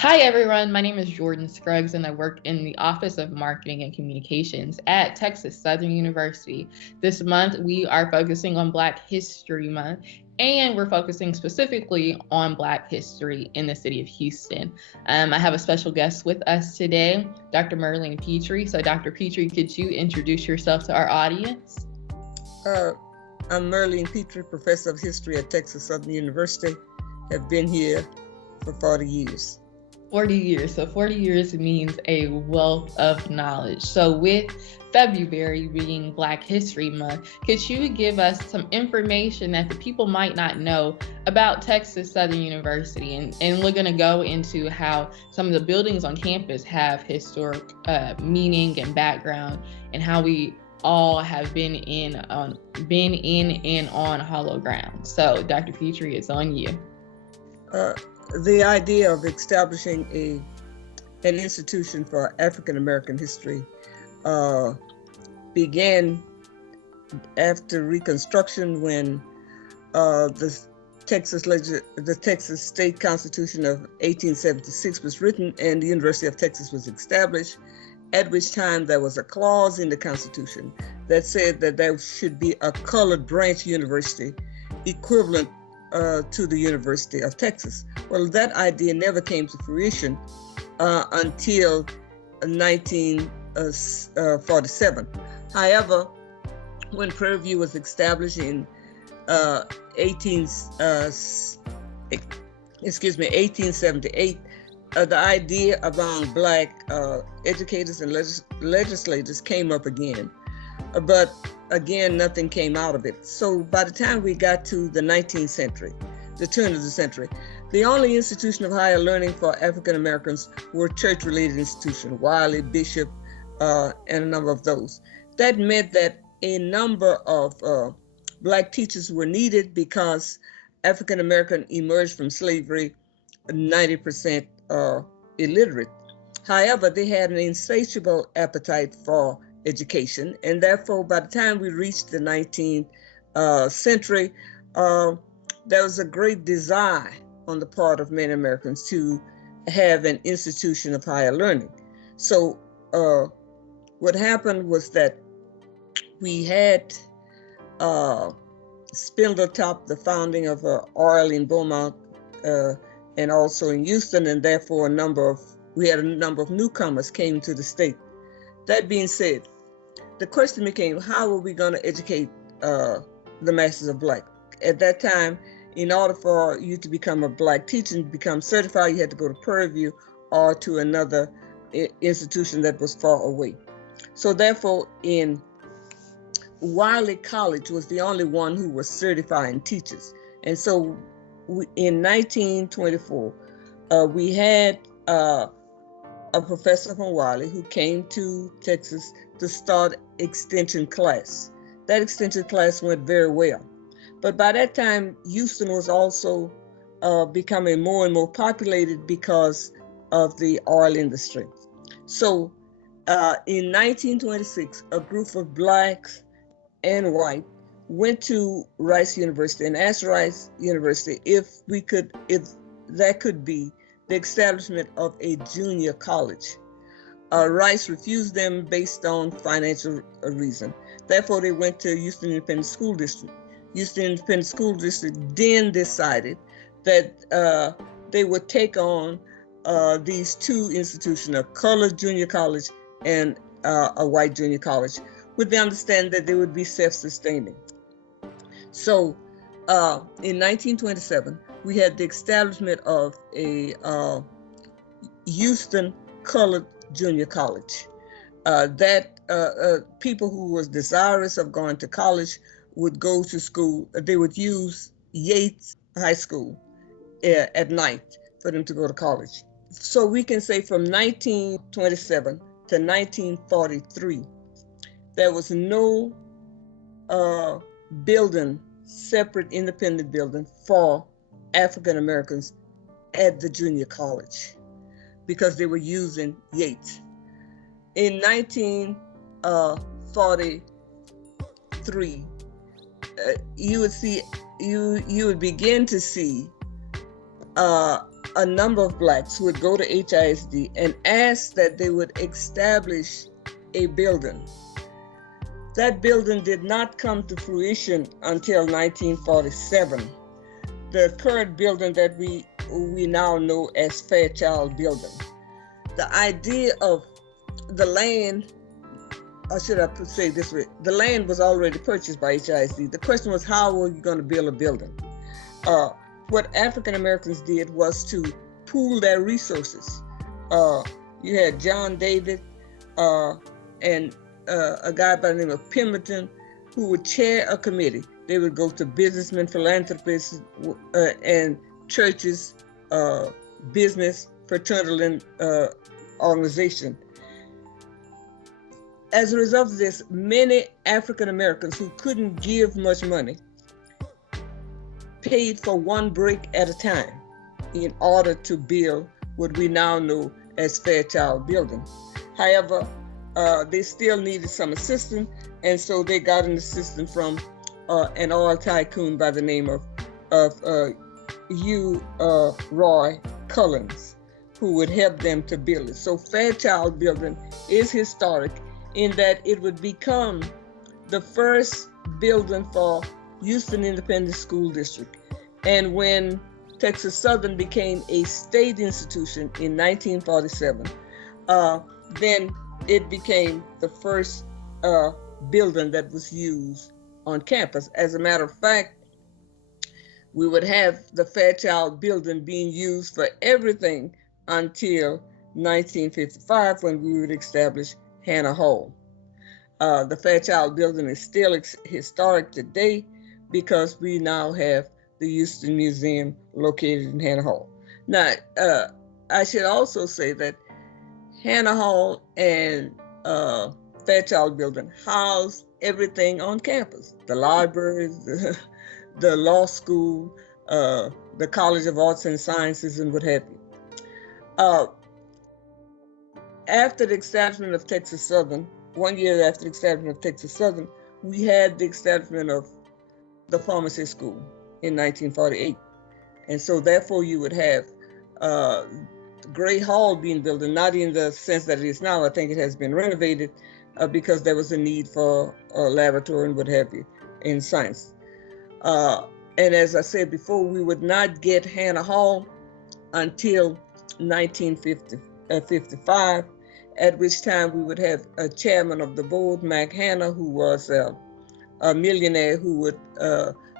Hi, everyone. My name is Jordan Scruggs, and I work in the Office of Marketing and Communications at Texas Southern University. This month, we are focusing on Black History Month, and we're focusing specifically on Black history in the city of Houston. I have a special guest with us today, Dr. Merline Pitre. So, Dr. Pitre, could you introduce yourself to our audience? Uh, I'm Merline Pitre, professor of history at Texas Southern University. Have been here for 40 years. 40 years. So 40 years means a wealth of knowledge. So with February being Black History Month, could you give us some information that the people might not know about Texas Southern University? And we're going to go into how some of the buildings on campus have historic meaning and background, and how we all have been in and on hollow ground. So Dr. Pitre, it's on you. The idea of establishing an institution for African American history began after Reconstruction, when the Texas State Constitution of 1876 was written and the University of Texas was established, at which time there was a clause in the Constitution that said that there should be a colored branch university equivalent to the University of Texas. Well, that idea never came to fruition until 1947. However, when Prairie View was established in 1878, the idea among Black educators and legislators came up again. But again, nothing came out of it. So by the time we got to the 19th century, the turn of the century, the only institution of higher learning for African Americans were church-related institutions, Wiley, Bishop, and a number of those. That meant that a number of Black teachers were needed because African American emerged from slavery 90% illiterate. However, they had an insatiable appetite for education, and therefore by the time we reached the 19th century, there was a great desire on the part of many Americans to have an institution of higher learning. So what happened was that we had Spindletop, the founding of oil in Beaumont and also in Houston, and therefore we had a number of newcomers came to the state. That being said, the question became, how are we going to educate the masses of Black? At that time, in order for you to become a Black teacher and become certified, you had to go to Prairie View or to another institution that was far away. So therefore, in Wiley College was the only one who was certifying teachers. And so in 1924, we had a professor from Wiley who came to Texas to start extension class. That extension class went very well. But by that time, Houston was also becoming more and more populated because of the oil industry. So in 1926, a group of Blacks and white went to Rice University and asked Rice University if that could be the establishment of a junior college. Rice refused them based on financial reason. Therefore, they went to Houston Independent School District. Houston Independent School District then decided that they would take on these two institutions, a colored junior college and a white junior college, with the understanding that they would be self-sustaining. So in 1927, we had the establishment of a Houston Colored Junior College. That people who was desirous of going to college would go to school. They would use Yates High School at night for them to go to college. So we can say from 1927 to 1943, there was no building, separate independent building for African Americans at the junior college because they were using Yates. In 1943, you would begin to see a number of blacks who would go to HISD and ask that they would establish a building. That building did not come to fruition until 1947. The current building that we now know as Fairchild Building. The idea of the land, or should I say it this way, the land was already purchased by HISD. The question was, how were you going to build a building? What African Americans did was to pool their resources. You had John David and a guy by the name of Pemberton who would chair a committee. They would go to businessmen, philanthropists, and churches, business, fraternal organization. As a result of this, many African Americans who couldn't give much money paid for one brick at a time in order to build what we now know as Fairchild Building. However, they still needed some assistance, and so they got an assistance from an oil tycoon by the name of U. Roy Collins, who would help them to build it. So Fairchild Building is historic in that it would become the first building for Houston Independent School District. And when Texas Southern became a state institution in 1947, then it became the first building that was used on campus. As a matter of fact, we would have the Fairchild Building being used for everything until 1955, when we would establish Hannah Hall. The Fairchild Building is still historic today because we now have the Houston Museum located in Hannah Hall. Now, I should also say that Hannah Hall and Fairchild Building house everything on campus: the libraries, the law school, the College of Arts and Sciences, and what have you. After the establishment of Texas Southern, 1 year after the establishment of Texas Southern, we had the establishment of the pharmacy school in 1948. And so therefore you would have Gray Hall being built, and not in the sense that it is now. I think it has been renovated because there was a need for a laboratory and what have you in science. And as I said before, we would not get Hannah Hall until 1955, at which time we would have a chairman of the board, Mac Hanna, who was a millionaire who would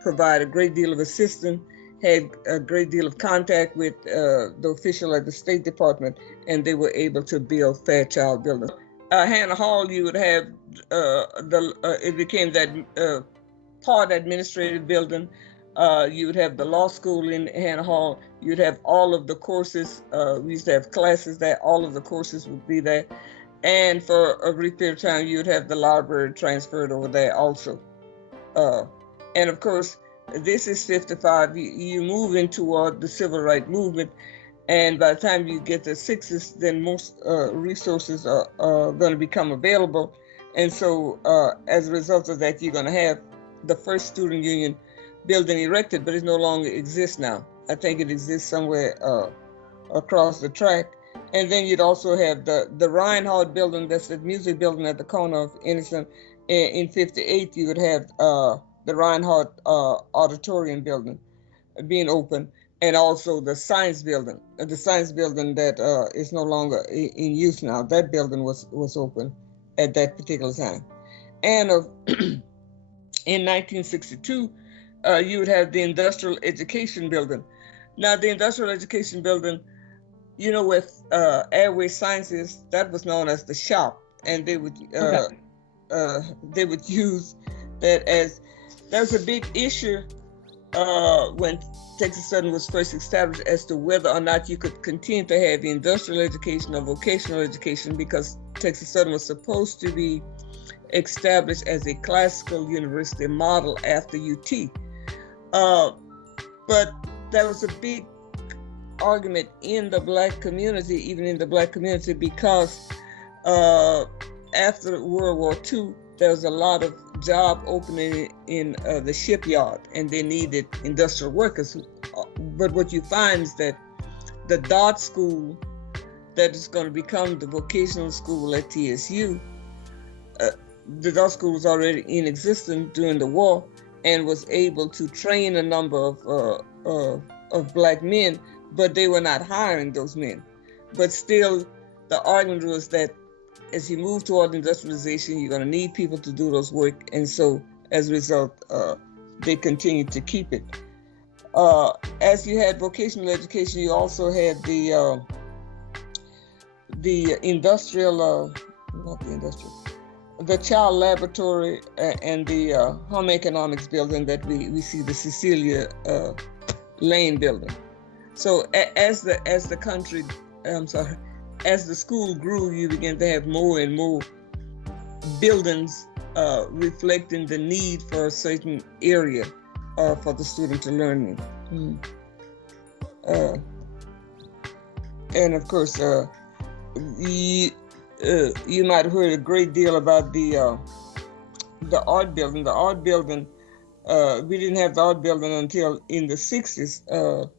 provide a great deal of assistance, had a great deal of contact with the official at the State Department, and they were able to build Fairchild Building. Hannah Hall, you would have it became that part administrative building. You would have the law school in Hannah Hall. You'd have all of the courses. We used to have classes there. All of the courses would be there. And for a brief period of time, you would have the library transferred over there also. And of course, this is 55. You move into the civil rights movement. And by the time you get to the 60s, then most resources are going to become available. And so as a result of that, you're going to have the first student union building erected, but it no longer exists now. I think it exists somewhere across the track. And then you'd also have the Reinhardt building, that's the music building at the corner of Innocent. In 58, you would have the Reinhardt Auditorium building being open, and also the science building that is no longer in use now. That building was open at that particular time. And in 1962, you would have the Industrial Education Building. Now, the Industrial Education Building, with Airway Sciences, that was known as the shop, and they would use that as, that was a big issue when Texas Southern was first established as to whether or not you could continue to have industrial education or vocational education, because Texas Southern was supposed to be established as a classical university model after UT. But there was a big argument in the Black community, even in the Black community, because after World War II, there was a lot of job opening in the shipyard, and they needed industrial workers. but what you find is that the Dart School that is going to become the vocational school at TSU, the Dart School was already in existence during the war and was able to train a number of black men, but they were not hiring those men. But still, the argument was that as you move toward industrialization, you're going to need people to do those work, and so as a result, they continued to keep it. As you had vocational education, you also had the child laboratory and the home economics building that we see, the Cecilia Lane building. So as the country, as the school grew, you began to have more and more buildings reflecting the need for a certain area for the student to learn in. And of course, you might have heard a great deal about the art building. The art building, we didn't have the art building until in the 60s.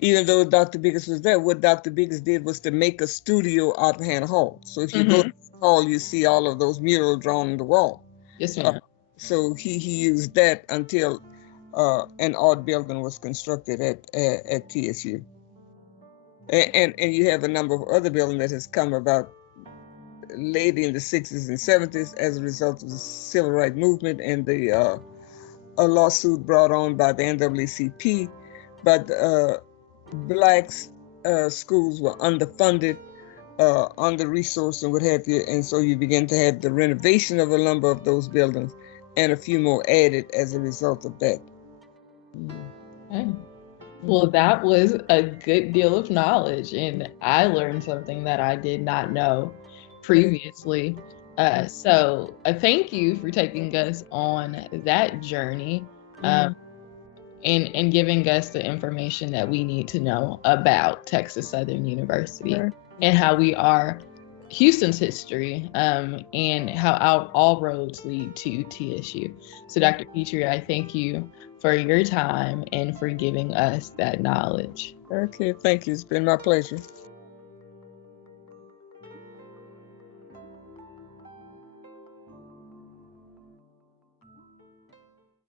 Even though Dr. Biggers was there, what Dr. Biggers did was to make a studio out of Hannah Hall. So if you go to the hall, you see all of those murals drawn on the wall. Yes, ma'am. So he used that until an art building was constructed at TSU. And you have a number of other buildings that has come about late in the 60s and 70s as a result of the civil rights movement and the a lawsuit brought on by the NAACP. But blacks schools were underfunded, under-resourced and what have you, and so you begin to have the renovation of a number of those buildings and a few more added as a result of that. Okay. Well, that was a good deal of knowledge, and I learned something that I did not know previously. So thank you for taking us on that journey. And giving us the information that we need to know about Texas Southern University and how we are Houston's history, and how all roads lead to TSU. So Dr. Pitre, I thank you for your time and for giving us that knowledge. Okay, thank you. It's been my pleasure.